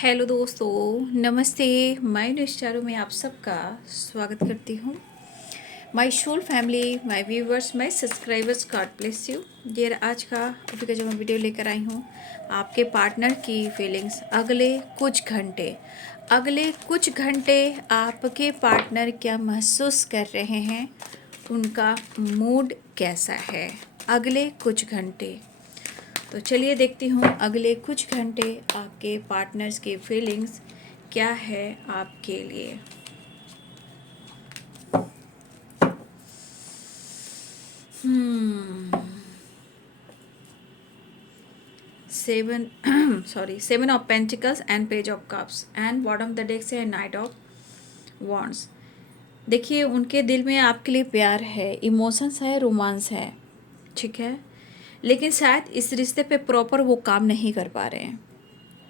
Hello दोस्तों, नमस्ते। मैं निष्ठारों में आप सबका स्वागत करती हूँ। My soul family, my viewers, my subscribers, God bless you. ये आज का अभी का जो मैं वीडियो लेकर आई हूँ, आपके पार्टनर की फीलिंग्स अगले कुछ घंटे आपके पार्टनर क्या महसूस कर रहे हैं, उनका मूड कैसा है अगले कुछ घंटे। तो चलिए देखती हूँ अगले कुछ घंटे आपके पार्टनर्स की फीलिंग्स क्या है आपके लिए। Seven seven of pentacles and page of cups and bottom of the deck से नाइट ऑफ वॉन्ड्स। देखिए, उनके दिल में आपके लिए प्यार है, इमोशंस है, रोमांस है, ठीक है। लेकिन शायद इस रिश्ते पे प्रॉपर वो काम नहीं कर पा रहे हैं,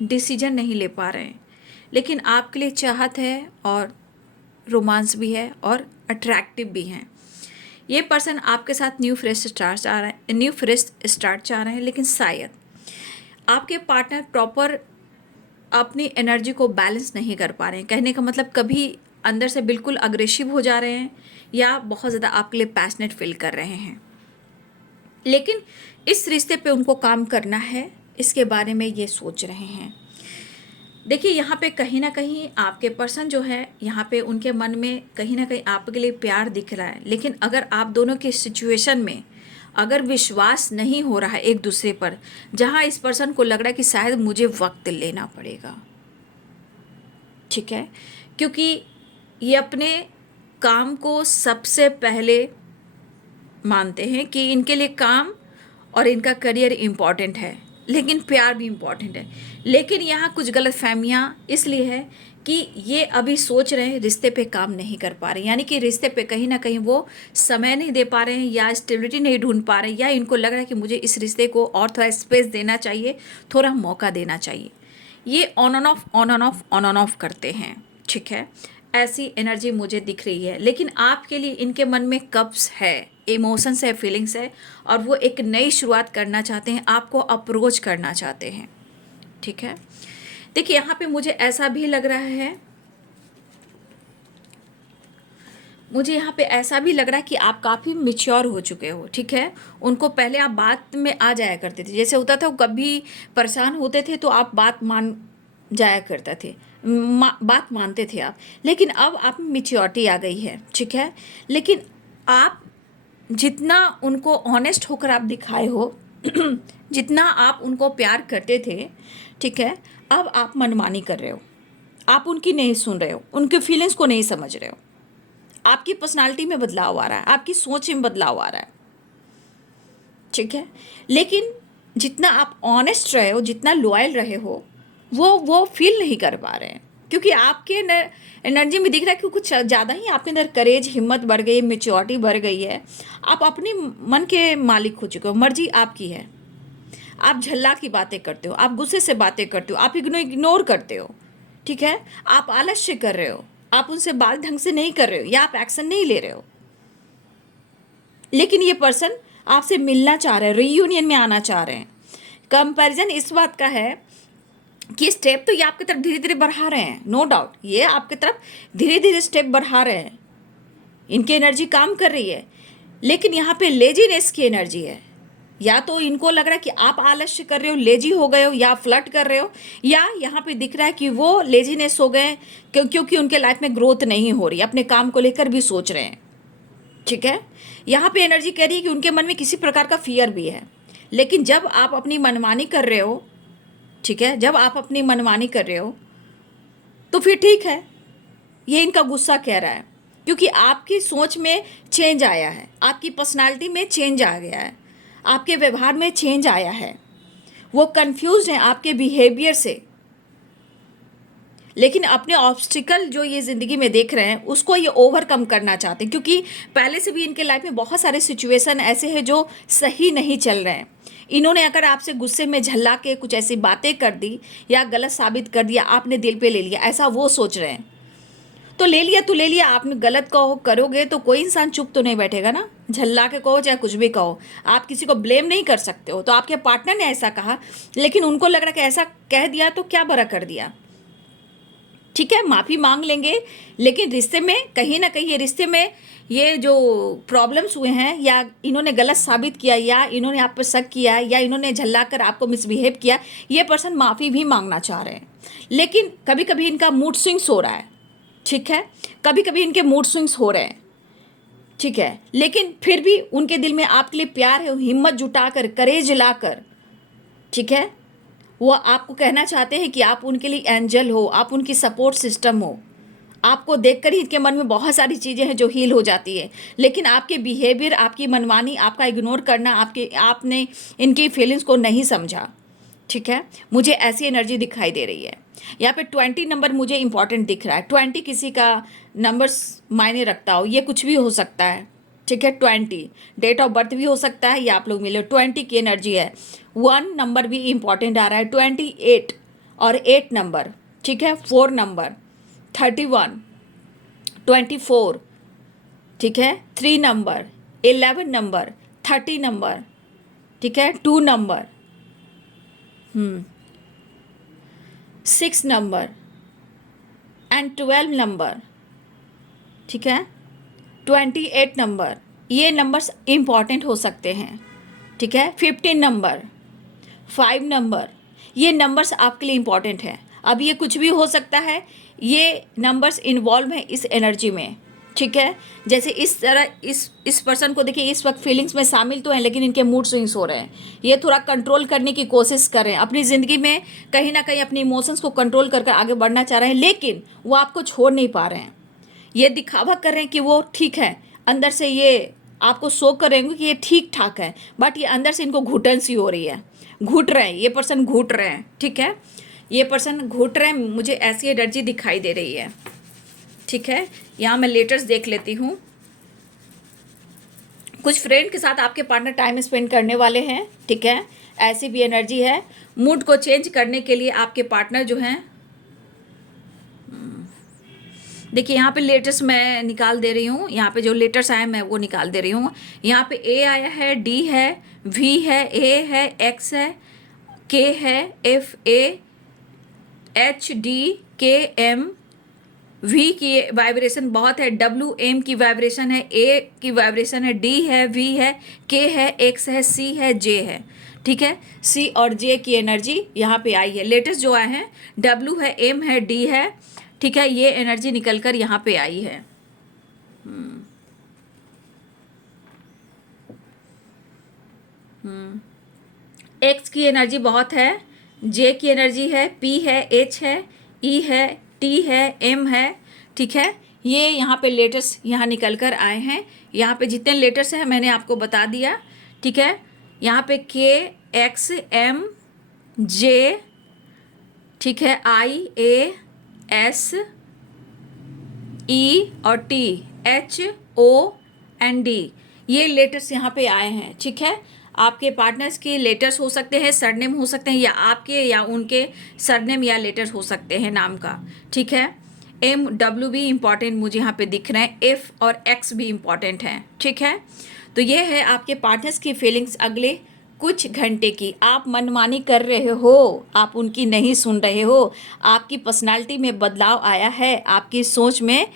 डिसीजन नहीं ले पा रहे हैं। लेकिन आपके लिए चाहत है और रोमांस भी है और अट्रैक्टिव भी हैं। ये पर्सन आपके साथ न्यू फ्रेश स्टार्ट चाह रहे हैं, लेकिन शायद आपके पार्टनर प्रॉपर अपनी एनर्जी को बैलेंस नहीं कर पा रहे हैं। कहने का मतलब, कभी अंदर से बिल्कुल अग्रेसिव हो जा रहे हैं या बहुत ज़्यादा आपके लिए पैशनेट फील कर रहे हैं। लेकिन इस रिश्ते पे उनको काम करना है, इसके बारे में ये सोच रहे हैं। देखिए, यहाँ पे कहीं ना कहीं आपके पर्सन जो है, यहाँ पे उनके मन में कहीं ना कहीं आपके लिए प्यार दिख रहा है। लेकिन अगर आप दोनों की सिचुएशन में अगर विश्वास नहीं हो रहा है एक दूसरे पर, जहाँ इस पर्सन को लग रहा है कि शायद मुझे वक्त लेना पड़ेगा, ठीक है, क्योंकि ये अपने काम को सबसे पहले मानते हैं कि इनके लिए काम और इनका करियर इम्पॉर्टेंट है, लेकिन प्यार भी इम्पॉर्टेंट है। लेकिन यहाँ कुछ गलतफहमियाँ इसलिए है कि ये अभी सोच रहे हैं, रिश्ते पे काम नहीं कर पा रहे, यानी कि रिश्ते पे कहीं ना कहीं वो समय नहीं दे पा रहे हैं या स्टेबिलिटी नहीं ढूंढ पा रहे हैं, या इनको लग रहा है कि मुझे इस रिश्ते को और थोड़ा स्पेस देना चाहिए, थोड़ा मौका देना चाहिए। ये ऑन ऑन ऑफ करते हैं, ठीक है। ऐसी एनर्जी मुझे दिख रही है। लेकिन आपके लिए इनके मन में कब्स है, इमोशंस है, फीलिंग्स है, और वो एक नई शुरुआत करना चाहते हैं, आपको अप्रोच करना चाहते हैं, ठीक है। देखिए, यहाँ पे मुझे ऐसा भी लग रहा है, मुझे यहाँ पे ऐसा भी लग रहा है कि आप काफ़ी मिच्योर हो चुके हो, ठीक है। उनको पहले आप बात में आ जाया करते थे, जैसे होता था कभी परेशान होते थे तो आप बात मान जाया करते थे, बात मानते थे आप। लेकिन अब आप मिच्योरिटी आ गई है, ठीक है। लेकिन आप जितना उनको ऑनेस्ट होकर आप दिखाए हो जितना आप उनको प्यार करते थे, ठीक है, अब आप मनमानी कर रहे हो, आप उनकी नहीं सुन रहे हो, उनके फीलिंग्स को नहीं समझ रहे हो। आपकी पर्सनालिटी में बदलाव आ रहा है, आपकी सोच में बदलाव आ रहा है, ठीक है। लेकिन जितना आप ऑनेस्ट रहे हो, जितना लॉयल रहे हो, वो फील नहीं कर पा रहे हैं, क्योंकि आपके एनर्जी में दिख रहा है कि कुछ ज़्यादा ही आपके अंदर करेज, हिम्मत बढ़ गई है, मेच्योरिटी बढ़ गई है। आप अपने मन के मालिक हो चुके हो, मर्जी आपकी है। आप झल्ला की बातें करते हो, आप गुस्से से बातें करते हो, आप इग्नोर करते हो, ठीक है। आप आलस्य कर रहे हो, आप उनसे बात ढंग से नहीं कर रहे हो, या आप एक्शन नहीं ले रहे हो। लेकिन ये पर्सन आपसे मिलना चाह रहे हैं, रीयूनियन में आना चाह रहे हैं। कंपैरिजन इस बात का है कि स्टेप तो ये आपकी तरफ धीरे धीरे बढ़ा रहे हैं, नो डाउट, ये आपकी तरफ धीरे धीरे स्टेप बढ़ा रहे हैं, इनकी एनर्जी काम कर रही है। लेकिन यहाँ पे लेजीनेस की एनर्जी है। या तो इनको लग रहा है कि आप आलस्य कर रहे हो, लेजी हो गए हो, या फ्लर्ट कर रहे हो, या यहाँ पे दिख रहा है कि वो लेजीनेस हो गए क्योंकि उनके लाइफ में ग्रोथ नहीं हो रही, अपने काम को लेकर भी सोच रहे हैं, ठीक है। यहाँ पे एनर्जी कह रही है कि उनके मन में किसी प्रकार का फियर भी है। लेकिन जब आप अपनी मनमानी कर रहे हो, ठीक है, जब आप अपनी मनमानी कर रहे हो तो फिर ठीक है, ये इनका गुस्सा कह रहा है, क्योंकि आपकी सोच में चेंज आया है, आपकी पर्सनालिटी में चेंज आ गया है, आपके व्यवहार में चेंज आया है। वो कंफ्यूज हैं आपके बिहेवियर से। लेकिन अपने ऑब्स्टिकल जो ये ज़िंदगी में देख रहे हैं, उसको ये ओवरकम करना चाहते हैं, क्योंकि पहले से भी इनके लाइफ में बहुत सारे सिचुएशन ऐसे हैं जो सही नहीं चल रहे हैं। इन्होंने अगर आपसे गुस्से में झल्ला के कुछ ऐसी बातें कर दी या गलत साबित कर दिया, आपने दिल पे ले लिया, ऐसा वो सोच रहे हैं। तो ले लिया तो ले लिया, आपने गलत कहो करोगे तो कोई इंसान चुप तो नहीं बैठेगा ना। झल्ला के कहो चाहे कुछ भी कहो, आप किसी को ब्लेम नहीं कर सकते हो। तो आपके पार्टनर ने ऐसा कहा, लेकिन उनको लग रहा है कि ऐसा कह दिया तो क्या बुरा कर दिया, ठीक है, माफ़ी मांग लेंगे, लेकिन रिश्ते में कहीं ना कहीं, ये रिश्ते में ये जो प्रॉब्लम्स हुए हैं, या इन्होंने गलत साबित किया, या इन्होंने आप पर शक किया, या इन्होंने झल्ला कर आपको मिसबिहेव किया, ये पर्सन माफ़ी भी मांगना चाह रहे हैं। लेकिन कभी कभी इनका मूड स्विंग्स हो रहा है, ठीक है, कभी कभी इनके मूड स्विंग्स हो रहे हैं, ठीक है, लेकिन फिर भी उनके दिल में आपके लिए प्यार है, हिम्मत जुटाकर, करेज लाकर, ठीक है, वो आपको कहना चाहते हैं कि आप उनके लिए एंजल हो, आप उनकी सपोर्ट सिस्टम हो। आपको देखकर ही इनके मन में बहुत सारी चीज़ें हैं जो हील हो जाती है, लेकिन आपके बिहेवियर, आपकी मनमानी, आपका इग्नोर करना, आपने इनकी फीलिंग्स को नहीं समझा, ठीक है, मुझे ऐसी एनर्जी दिखाई दे रही है। यहाँ पे 20 नंबर मुझे इंपॉर्टेंट दिख रहा है। 20 किसी का नंबर्स मायने रखता हो, ये कुछ भी हो सकता है, ठीक है। 20 डेट ऑफ बर्थ भी हो सकता है, या आप लोग मिले 20 की एनर्जी है। 1 नंबर भी इंपॉर्टेंट आ रहा है, 28 और 8 नंबर, ठीक है, 4 नंबर, 31, 24, ठीक है, 3 नंबर, 11 नंबर, 30 नंबर, ठीक है, 2 नंबर, 6 नंबर एंड 12 नंबर, ठीक है, 28 नंबर, ये नंबर्स इंपॉर्टेंट हो सकते हैं, ठीक है। 15 नंबर, 5 नंबर, ये नंबर्स आपके लिए इंपॉर्टेंट है। अब ये कुछ भी हो सकता है, ये नंबर्स इन्वॉल्व हैं इस एनर्जी में, ठीक है। जैसे इस तरह इस पर्सन को देखिए, इस वक्त फीलिंग्स में शामिल तो हैं, लेकिन इनके मूड स्विंग्स हो रहे हैं। ये थोड़ा कंट्रोल करने की कोशिश कर रहे हैं अपनी ज़िंदगी में, कहीं ना कहीं अपनी इमोशंस को कंट्रोल करके आगे बढ़ना चाह रहे हैं, लेकिन वो आपको छोड़ नहीं पा रहे हैं। ये दिखावा कर रहे हैं कि वो ठीक है, अंदर से ये आपको शो कर रहे हैं कि ये ठीक ठाक है, बट ये अंदर से इनको घुटन सी हो रही है, घुट रहे हैं, ये पर्सन घुट रहे हैं, ठीक है, ये पर्सन घुट रहे हैं, मुझे ऐसी एनर्जी दिखाई दे रही है, ठीक है। यहाँ मैं लेटर्स देख लेती हूँ। कुछ फ्रेंड के साथ आपके पार्टनर टाइम स्पेंड करने वाले हैं, ठीक है, ऐसी भी एनर्जी है। मूड को चेंज करने के लिए आपके पार्टनर जो हैं, देखिए यहाँ पे लेटर्स मैं निकाल दे रही हूँ, यहाँ पे जो लेटर्स आए मैं वो निकाल दे रही हूँ। यहाँ पे ए आया है, डी है, वी है, ए है, एक्स है, के है, एफ, ए, एच, डी, के, एम, वी की वाइब्रेशन बहुत है, डब्ल्यू, एम की वाइब्रेशन है, ए की वाइब्रेशन है, डी है, वी है, के है, एक्स है, सी है, जे है, ठीक है। सी और जे की एनर्जी यहाँ पे आई है। लेटेस्ट जो आए हैं, डब्ल्यू है, एम है, डी है, ठीक है, ये एनर्जी निकल कर यहाँ पे आई है। एक्स की एनर्जी बहुत है, जे की एनर्जी है, पी है, एच है, ई है, टी है, एम है, ठीक है। ये यहाँ पे लेटर्स यहाँ निकल कर आए हैं। यहाँ पे जितने लेटर्स हैं मैंने आपको बता दिया, ठीक है। यहाँ पे के, एक्स, एम, जे, ठीक है, आई, ए, एस, ई और T, H, O and D, ये लेटर्स यहाँ पे आए हैं, ठीक है। आपके पार्टनर्स के लेटर्स हो सकते हैं, सरनेम हो सकते हैं, या आपके या उनके सरनेम या लेटर्स हो सकते हैं नाम का, ठीक है। एम, डब्ल्यू भी इम्पॉर्टेंट मुझे यहाँ पे दिख रहे हैं, एफ और एक्स भी इम्पॉर्टेंट हैं, ठीक है। तो ये है आपके पार्टनर्स की फीलिंग्स अगले कुछ घंटे की। आप मनमानी कर रहे हो, आप उनकी नहीं सुन रहे हो, आपकी पर्सनालिटी में बदलाव आया है, आपकी सोच में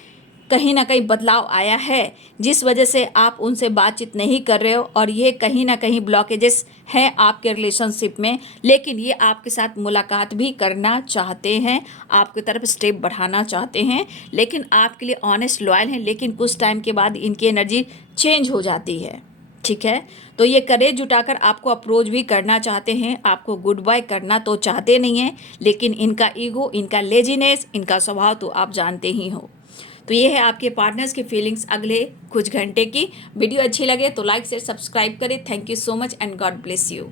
कहीं ना कहीं बदलाव आया है, जिस वजह से आप उनसे बातचीत नहीं कर रहे हो, और ये कहीं ना कहीं ब्लॉकेजेस हैं आपके रिलेशनशिप में। लेकिन ये आपके साथ मुलाकात भी करना चाहते हैं, आपकी तरफ स्टेप बढ़ाना चाहते हैं, लेकिन आपके लिए ऑनेस्ट लॉयल हैं, लेकिन कुछ टाइम के बाद इनकी एनर्जी चेंज हो जाती है, ठीक है। तो ये करेज जुटाकर आपको अप्रोच भी करना चाहते हैं, आपको गुड बाय करना तो चाहते नहीं हैं, लेकिन इनका ईगो, इनका लेजीनेस, इनका स्वभाव तो आप जानते ही हो। तो ये है आपके पार्टनर्स की फीलिंग्स अगले कुछ घंटे की। वीडियो अच्छी लगे तो लाइक शेयर सब्सक्राइब करें। Thank you so much and God bless you.